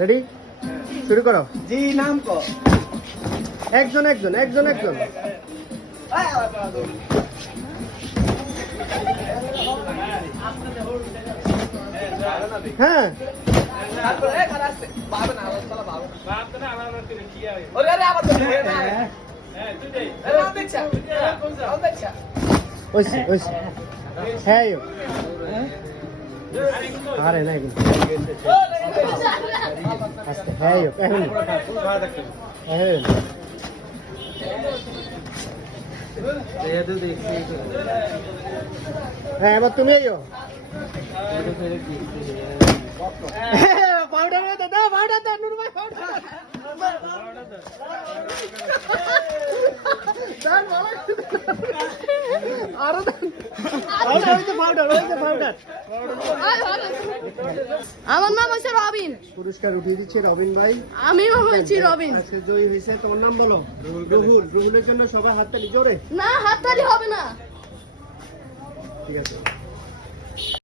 Ready শুরু করো জি নাম কো একজন একজন একজন একজন হ্যাঁ ওইসি ওইসি হ্যাঁ আরে না কিন্তু আচ্ছা হ্যাঁ এখন এখন হ্যাঁ এবার তুমি আইও পাউডার দাদা পাউডার দাও নুর ভাই পাউডার আরো পাউডার পাউডার আমার নাম হচ্ছে রবিন। পুরস্কার উঠিয়ে দিচ্ছে রবিন ভাই। আমিও হয়েছি রবিন। আজকে জয়ী হয়েছে তোমার নাম বলো? রুহুল। রুহুলের জন্য সবাই হাততালি জোরে। না হাততালি হবে না। ঠিক আছে।